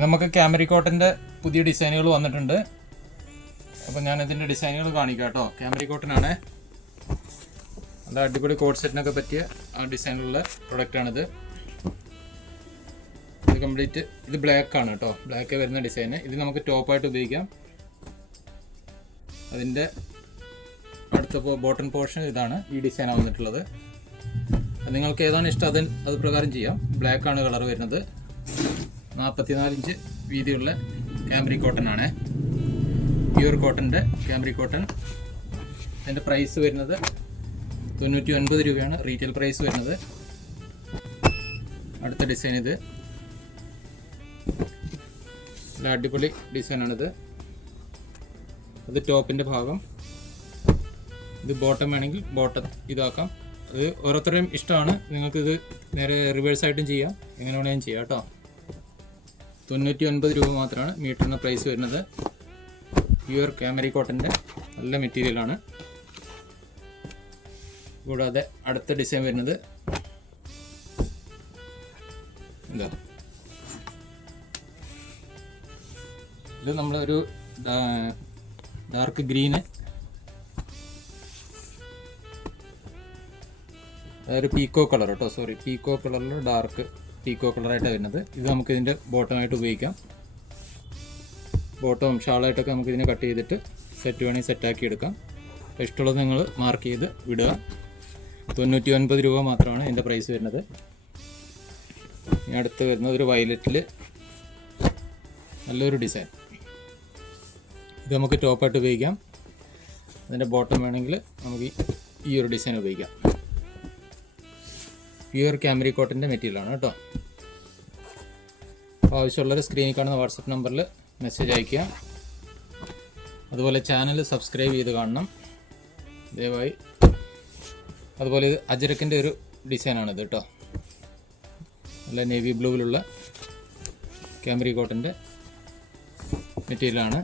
നമുക്ക് ക്യാമറി കോട്ടൻ്റെ പുതിയ ഡിസൈനുകൾ വന്നിട്ടുണ്ട്. അപ്പോൾ ഞാനിതിൻ്റെ ഡിസൈനുകൾ കാണിക്കാം കേട്ടോ. ക്യാമറി കോട്ടനാണ്, നല്ല അടിപൊളി കോട്ട് സെറ്റിനൊക്കെ പറ്റിയ ആ ഡിസൈനുള്ള പ്രൊഡക്റ്റാണിത്. ഇത് കംപ്ലീറ്റ് ഇത് ബ്ലാക്ക് ആണ് കേട്ടോ, ബ്ലാക്ക് വരുന്ന ഡിസൈന്. ഇത് നമുക്ക് ടോപ്പായിട്ട് ഉപയോഗിക്കാം. അതിൻ്റെ അടുത്ത ബോട്ടം പോർഷൻ ഇതാണ്, ഈ ഡിസൈനാണ് വന്നിട്ടുള്ളത്. നിങ്ങൾക്ക് ഏതാണ് ഇഷ്ടം അത് പ്രകാരം ചെയ്യാം. ബ്ലാക്ക് ആണ് കളർ വരുന്നത്. 44 ഇഞ്ച് വീതിയുള്ള ക്യാമറി കോട്ടൺ ആണ്, പ്യൂർ കോട്ടൻ്റെ ക്യാമറി കോട്ടൺ. ഇതിൻ്റെ പ്രൈസ് വരുന്നത് 99 രൂപയാണ് റീറ്റെയിൽ പ്രൈസ് വരുന്നത്. അടുത്ത ഡിസൈൻ ഇത് നല്ല അടിപൊളി ഡിസൈനാണിത്. അത് ടോപ്പിൻ്റെ ഭാഗം, ഇത് ബോട്ടം വേണമെങ്കിൽ ബോട്ടം ഇതാക്കാം. അത് ഓരോരുത്തരുടെയും ഇഷ്ടമാണ്. നിങ്ങൾക്കിത് നേരെ റിവേഴ്സായിട്ടും ചെയ്യാം, എങ്ങനെ വേണമെങ്കിലും ചെയ്യാം കേട്ടോ. 99 രൂപ മാത്രമാണ് മീറ്ററിന് പ്രൈസ് വരുന്നത്. പ്യുവർ ക്യാമറി കോട്ടൻ്റെ നല്ല മെറ്റീരിയലാണ്. കൂടാതെ അടുത്ത ഡിസൈൻ വരുന്നത് എന്താ, ഇത് നമ്മളൊരു ഡാർക്ക് ഗ്രീന്, അതൊരു പീക്കോ കളർ കേട്ടോ, സോറി പീക്കോ കളറിൽ ഡാർക്ക് പീക്കോ കളറായിട്ടാണ് വരുന്നത്. ഇത് നമുക്കിതിൻ്റെ ബോട്ടമായിട്ട് ഉപയോഗിക്കാം. ബോട്ടവും ഷാളായിട്ടൊക്കെ നമുക്കിതിനെ കട്ട് ചെയ്തിട്ട് സെറ്റ് വേണമെങ്കിൽ സെറ്റാക്കി എടുക്കാം. ഇഷ്ടമുള്ളത് നിങ്ങൾ മാർക്ക് ചെയ്ത് വിടുക. 99 രൂപ മാത്രമാണ് ഇതിൻ്റെ പ്രൈസ് വരുന്നത്. ഇനി അടുത്ത് വരുന്നത് ഒരു വയലറ്റിൽ നല്ലൊരു ഡിസൈൻ. ഇത് നമുക്ക് ടോപ്പായിട്ട് ഉപയോഗിക്കാം. അതിൻ്റെ ബോട്ടം വേണമെങ്കിൽ നമുക്ക് ഈ ഒരു ഡിസൈൻ ഉപയോഗിക്കാം. പ്യുവർ ക്യാമറി കോട്ടൻ്റെ മെറ്റീരിയലാണ് കേട്ടോ. അപ്പോൾ ആവശ്യമുള്ളവർ സ്ക്രീനിൽ കാണുന്ന വാട്സപ്പ് നമ്പറിൽ മെസ്സേജ് അയയ്ക്കുക. അതുപോലെ ചാനൽ സബ്സ്ക്രൈബ് ചെയ്ത് കാണണം ദയവായി. അതുപോലെ ഇത് അജരക്കിൻ്റെ ഒരു ഡിസൈനാണിത് കേട്ടോ, നല്ല നേവി ബ്ലൂവിലുള്ള ക്യാമറി കോട്ടൻ്റെ മെറ്റീരിയലാണ്.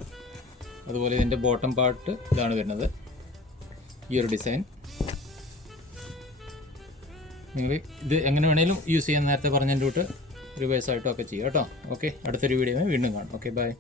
അതുപോലെ ഇതിൻ്റെ ബോട്ടം പാർട്ട് ഇതാണ് വരുന്നത്, ഈ ഒരു ഡിസൈൻ. നിങ്ങൾ ഇത് എങ്ങനെ വേണേലും യൂസ് ചെയ്യാൻ നേരത്തെ പറഞ്ഞതിൻ്റെ തൊട്ട് റിവേഴ്സായിട്ടോ ഒക്കെ ചെയ്യാം കേട്ടോ. ഓക്കെ, അടുത്തൊരു വീഡിയോ വീണ്ടും കാണാം. Okay, by.